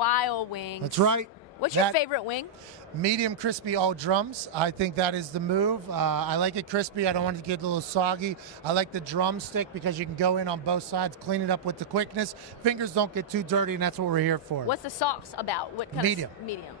wild wings. That's right. What's your favorite wing? Medium crispy, all drums. I think that is the move. I like it crispy. I don't want it to get a little soggy. I like the drumstick because you can go in on both sides, clean it up with the quickness. Fingers don't get too dirty, and that's what we're here for. What's the sauce about? What kind Medium. of medium?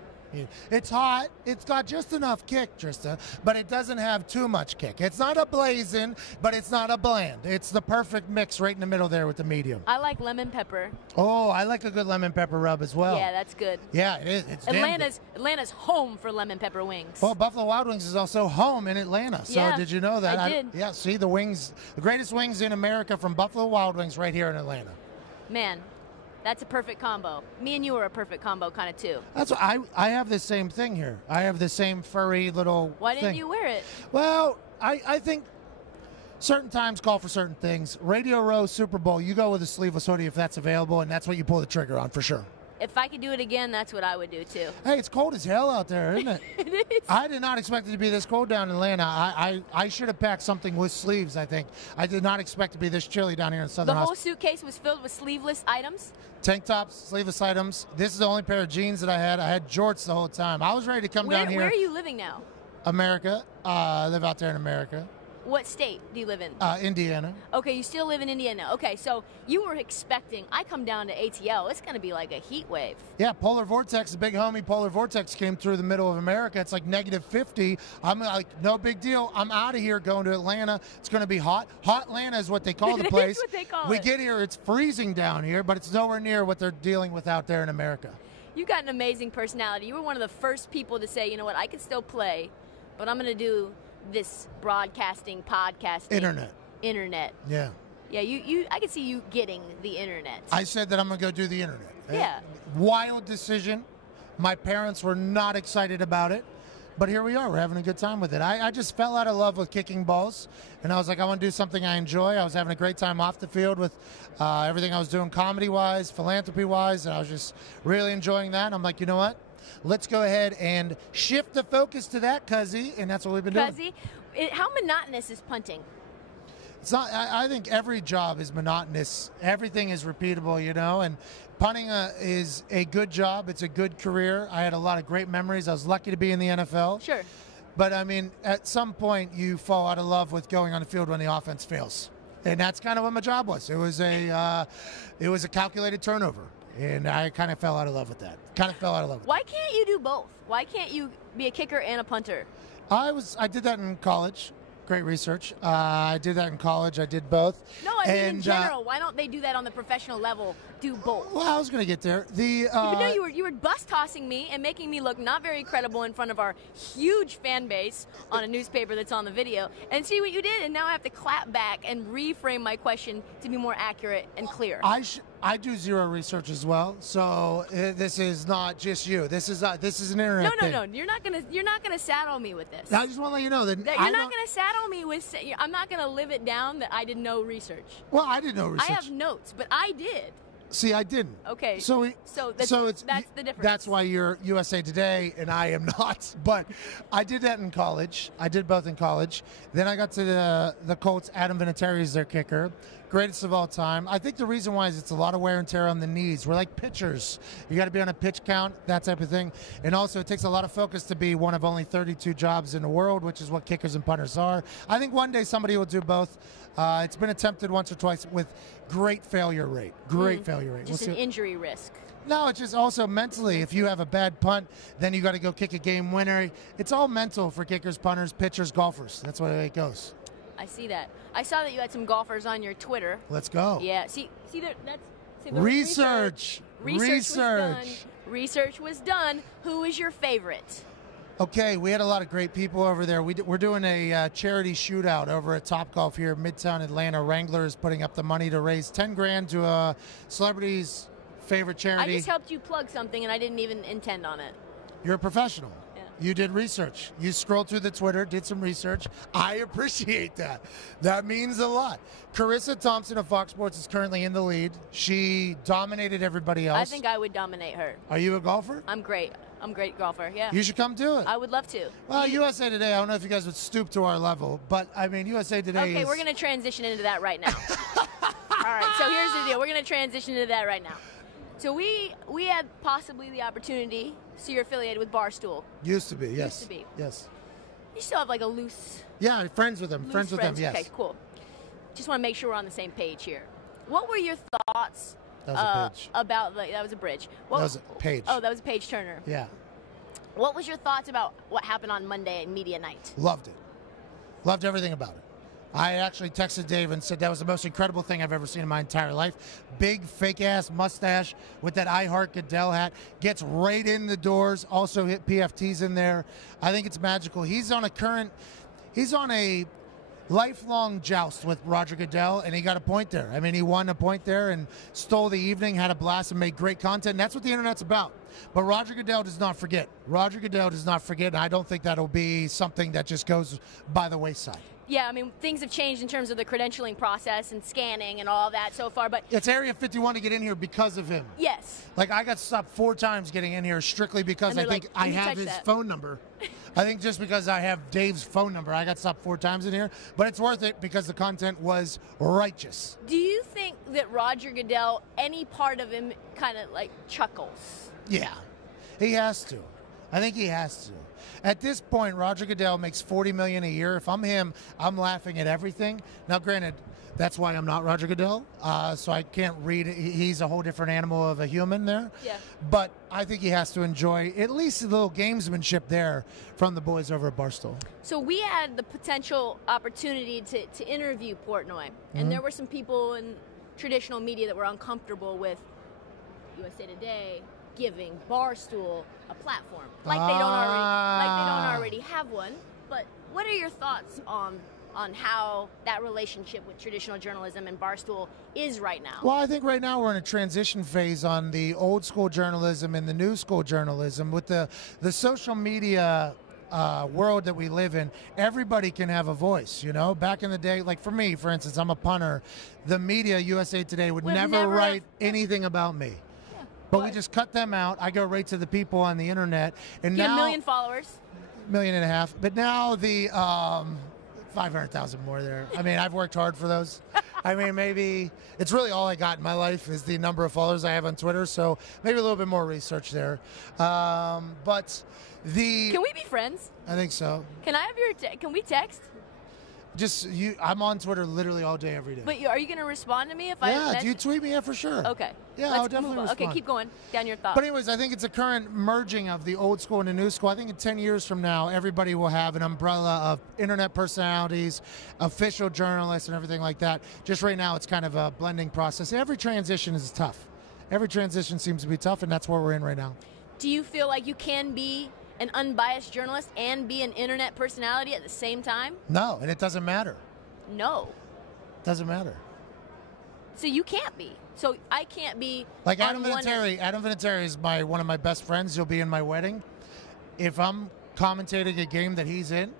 It's hot. It's got just enough kick, Trista, but it doesn't have too much kick. It's not a blazing, but it's not a bland. It's the perfect mix right in the middle there with the medium. I like lemon pepper. Oh, I like a good lemon pepper rub as well. Yeah, that's good. Yeah, it is. It's Atlanta's home for lemon pepper wings. Well, Buffalo Wild Wings is also home in Atlanta. So yeah, did you know that? I did. Yeah, see the wings, the greatest wings in America from Buffalo Wild Wings right here in Atlanta. Man. That's a perfect combo. Me and you are a perfect combo kind of too. That's what I have the same thing here. I have the same furry little Why didn't thing. you wear it? Well, I think certain times call for certain things. Radio Row, Super Bowl, you go with a sleeveless hoodie if that's available, and that's what you pull the trigger on for sure. If I could do it again, that's what I would do too. Hey, it's cold as hell out there, isn't it? It is. I did not expect it to be this cold down in Atlanta. I should have packed something with sleeves, I think. I did not expect it to be this chilly down here in Southern The whole suitcase was filled with sleeveless items? Tank tops, sleeveless items. This is the only pair of jeans that I had. I had jorts the whole time. I was ready to come down here. Where are you living now? America. I live out there in America. What state do you live in? Indiana. Okay, you still live in Indiana. Okay, so you were expecting, I come down to ATL, it's going to be like a heat wave. Yeah, polar vortex, the big homie polar vortex came through the middle of America. It's like -50. I'm like, no big deal. I'm out of here going to Atlanta. It's going to be hot. Hot Atlanta is what they call the place. That's what they call we it. get here, it's freezing down here, but it's nowhere near what they're dealing with out there in America. You got an amazing personality. You were one of the first people to say, you know what, I could still play, but I'm going to do this broadcasting, podcasting. Internet. Yeah. Yeah, you. I could see you getting the internet. I said that I'm going to go do the internet. Yeah. Wild decision. My parents were not excited about it, but here we are. We're having a good time with it. I just fell out of love with kicking balls, and I was like, I want to do something I enjoy. I was having a great time off the field with everything I was doing comedy-wise, philanthropy-wise, and I was just really enjoying that. And I'm like, you know what? Let's go ahead and shift the focus to that, Cuzzy, and that's what we've been doing. Cuzzy, how monotonous is punting? It's not. I think every job is monotonous. Everything is repeatable, you know, and punting is a good job. It's a good career. I had a lot of great memories. I was lucky to be in the NFL. Sure. But, I mean, at some point you fall out of love with going on the field when the offense fails. And that's kind of what my job was. It was a calculated turnover. And I kind of fell out of love with that. Why can't you do both? Why can't you be a kicker and a punter? I did that in college. Great research. I did that in college. I did both. No, I mean in general. Why don't they do that on the professional level? Do both. Well, I was going to get there. You were bus tossing me and making me look not very credible in front of our huge fan base on a newspaper that's on the video. And see what you did, and now I have to clap back and reframe my question to be more accurate and clear. I do zero research as well, so this is not just you. This is an internet thing. No. You're not gonna saddle me with this. I just want to let you know that you're not gonna saddle me with. I'm not gonna live it down that I did no research. Well, I did no research. I have notes, but I did. See, I didn't. Okay. So that's the difference. That's why you're USA Today and I am not. But I did that in college. I did both in college. Then I got to the Colts. Adam Vinatieri is their kicker. Greatest of all time. I think the reason why is it's a lot of wear and tear on the knees. We're like pitchers. You got to be on a pitch count, that type of thing. And also it takes a lot of focus to be one of only 32 jobs in the world, which is what kickers and punters are. I think one day somebody will do both. It's been attempted once or twice with great failure rate. Just an injury risk. No, it's just also mentally. If you have a bad punt, then you got to go kick a game winner. It's all mental for kickers, punters, pitchers, golfers. That's what it goes. I see that. I saw that you had some golfers on your Twitter. Let's go. Yeah. See there. Research. Research was done. Who is your favorite? Okay, we had a lot of great people over there. We're doing a charity shootout over at Topgolf here, Midtown Atlanta. Wrangler is putting up the money to raise $10,000 to a celebrity's favorite charity. I just helped you plug something, and I didn't even intend on it. You're a professional. Yeah. You did research. You scrolled through the Twitter, did some research. I appreciate that. That means a lot. Carissa Thompson of Fox Sports is currently in the lead. She dominated everybody else. I think I would dominate her. Are you a golfer? I'm great. I'm a great golfer, yeah. You should come do it. I would love to. Well, USA Today, I don't know if you guys would stoop to our level, but, I mean, USA Today Okay, we're going to transition into that right now. All right, so here's the deal. We're going to transition into that right now. So we had possibly the opportunity, so you're affiliated with Barstool. Used to be, yes. Used to be. Yes. You still have like a loose... Yeah, friends with them. Friends with them, yes. Okay, cool. Just want to make sure we're on the same page here. What were your thoughts that was a page. About... that was a bridge. That was a page. Oh, that was a page turner. Yeah. What was your thoughts about what happened on Monday at Media Night? Loved it. Loved everything about it. I actually texted Dave and said that was the most incredible thing I've ever seen in my entire life. Big, fake-ass mustache with that I Heart Goodell hat. Gets right in the doors. Also hit PFTs in there. I think it's magical. He's on a lifelong joust with Roger Goodell, and he got a point there. I mean, he won a point there and stole the evening, had a blast, and made great content. And that's what the Internet's about. But Roger Goodell does not forget. Roger Goodell does not forget, and I don't think that'll be something that just goes by the wayside. Yeah, I mean, things have changed in terms of the credentialing process and scanning and all that so far, but... It's Area 51 to get in here because of him. Yes. Like, I got stopped 4 times getting in here strictly because I think I have his phone number. I think just because I have Dave's phone number, I got stopped 4 times in here. But it's worth it because the content was righteous. Do you think that Roger Goodell, any part of him kind of, like, chuckles? Yeah. He has to. I think he has to. At this point, Roger Goodell makes $40 million a year. If I'm him, I'm laughing at everything. Now, granted, that's why I'm not Roger Goodell, so I can't read it. He's a whole different animal of a human there. Yeah. But I think he has to enjoy at least a little gamesmanship there from the boys over at Barstool. So we had the potential opportunity to interview Portnoy, and there were some people in traditional media that were uncomfortable with USA Today giving Barstool a platform, like they don't already have one. But what are your thoughts on how that relationship with traditional journalism and Barstool is right now? Well, I think right now we're in a transition phase on the old school journalism and the new school journalism. With the social media world that we live in, everybody can have a voice, you know? Back in the day, like for me, for instance, I'm a punter. The media, USA Today, would never write anything about me. But we just cut them out. I go right to the people on the internet. And you now, have 1 million followers? 1.5 million. But now the 500,000 more there. I mean, I've worked hard for those. I mean, maybe it's really all I got in my life is the number of followers I have on Twitter. So maybe a little bit more research there. But the... Can we be friends? I think so. Can I have your... Can we text? Just you. I'm on Twitter literally all day, every day. But are you going to respond to me if I? Yeah, you tweet me, yeah, for sure. Okay. Yeah, I'll definitely respond. Okay, keep going down your thoughts. But anyways, I think it's a current merging of the old school and the new school. I think in 10 years from now, everybody will have an umbrella of internet personalities, official journalists, and everything like that. Just right now, it's kind of a blending process. Every transition is tough. Every transition seems to be tough, and that's where we're in right now. Do you feel like you can be an unbiased journalist and be an internet personality at the same time? No, and it doesn't matter. No. Doesn't matter. So you can't be. So I can't be. Like Adam Vinatieri. Adam Vinatieri is one of my best friends. He'll be in my wedding. If I'm commentating a game that he's in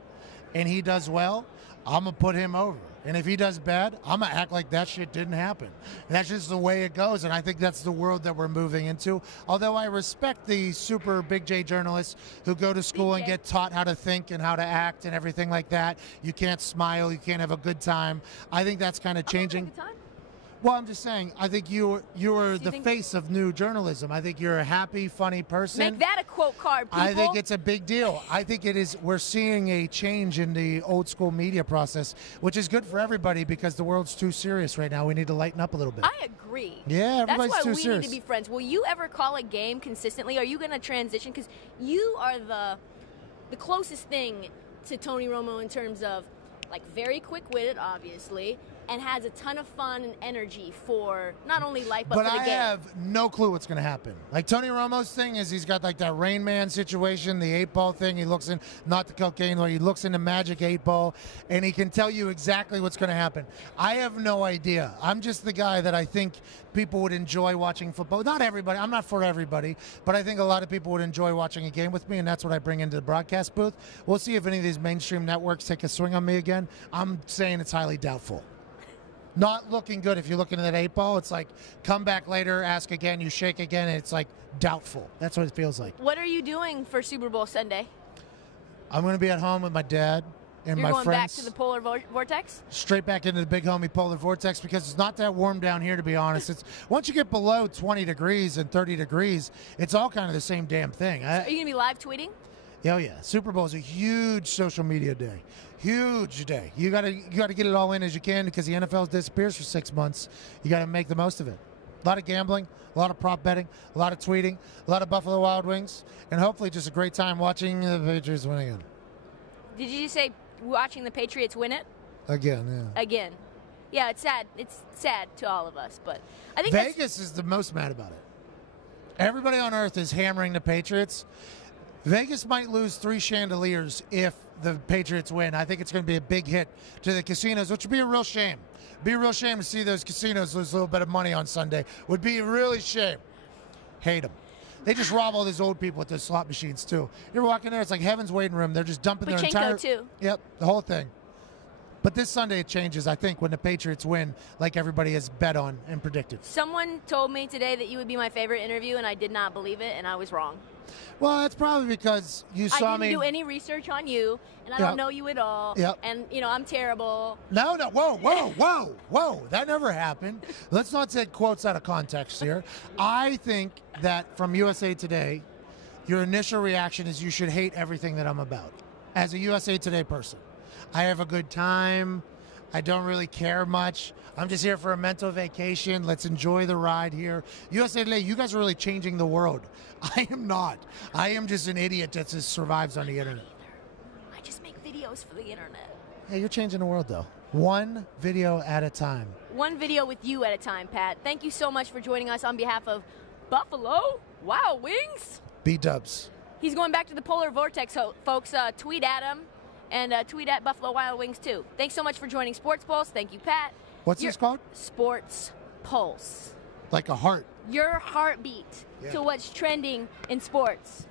and he does well, I'm going to put him over. And if he does bad, I'm going to act like that shit didn't happen. And that's just the way it goes. And I think that's the world that we're moving into. Although I respect the super big J journalists who go to school and get taught how to think and how to act and everything like that. You can't smile. You can't have a good time. I think that's kind of changing. Good time? Well, I'm just saying, I think you're the face of new journalism. I think you're a happy, funny person. Make that a quote card, people. I think it's a big deal. I think it is. We're seeing a change in the old school media process, which is good for everybody because the world's too serious right now. We need to lighten up a little bit. I agree. Yeah, everybody's That's why too we serious. need to be friends. Will you ever call a game consistently? Are you going to transition? Because you are the closest thing to Tony Romo in terms of, like, very quick-witted, obviously, and has a ton of fun and energy for not only life but for the game. But I have no clue what's going to happen. Like Tony Romo's thing is he's got like that Rain Man situation, the 8-ball thing. He looks in, not the cocaine, where he looks in the magic 8-ball, and he can tell you exactly what's going to happen. I have no idea. I'm just the guy that I think people would enjoy watching football. Not everybody. I'm not for everybody, but I think a lot of people would enjoy watching a game with me, and that's what I bring into the broadcast booth. We'll see if any of these mainstream networks take a swing on me again. I'm saying it's highly doubtful. Not looking good. If you're looking at that 8-ball, it's like come back later, ask again, you shake again, and it's like doubtful. That's what it feels like. What are you doing for Super Bowl Sunday? I'm going to be at home with my dad. and You're my going friends. back to the polar vortex? Straight back into the big homie polar vortex because it's not that warm down here, to be honest. It's once you get below 20 degrees and 30 degrees, it's all kind of the same damn thing. Are you going to be live tweeting? Oh yeah, Super Bowl is a huge social media day. Huge day. You gotta get it all in as you can because the NFL disappears for 6 months. You gotta make the most of it. A lot of gambling, a lot of prop betting, a lot of tweeting, a lot of Buffalo Wild Wings, and hopefully just a great time watching the Patriots win again. Did you just say watching the Patriots win it? Again, yeah. Again. Yeah, it's sad. It's sad to all of us, but I think Vegas is the most mad about it. Everybody on earth is hammering the Patriots. Vegas might lose 3 chandeliers if the Patriots win. I think it's going to be a big hit to the casinos, which would be a real shame. Be a real shame to see those casinos lose a little bit of money on Sunday. Would be a really shame. Hate them. They just rob all these old people with those slot machines, too. You're walking there, it's like heaven's waiting room. They're just dumping their entire... too. Yep, the whole thing. But this Sunday it changes, I think, when the Patriots win, like everybody has bet on and predicted. Someone told me today that you would be my favorite interview, and I did not believe it, and I was wrong. Well, that's probably because you saw me... I didn't do any research on you, and I don't know you at all. Yep. And, I'm terrible. No, whoa. That never happened. Let's not take quotes out of context here. I think that from USA Today, your initial reaction is you should hate everything that I'm about. As a USA Today person, I have a good time. I don't really care much. I'm just here for a mental vacation. Let's enjoy the ride here. USA Today, you guys are really changing the world. I am not. I am just an idiot that just survives on the internet. I just make videos for the internet. Yeah, you're changing the world, though. One video at a time. One video with you at a time, Pat. Thank you so much for joining us on behalf of Buffalo Wild Wings. B-dubs. He's going back to the polar vortex, folks. Tweet at him. And tweet at Buffalo Wild Wings, too. Thanks so much for joining Sports Pulse. Thank you, Pat. What's this called? Sports Pulse. Like a heart. Your heartbeat to what's trending in sports.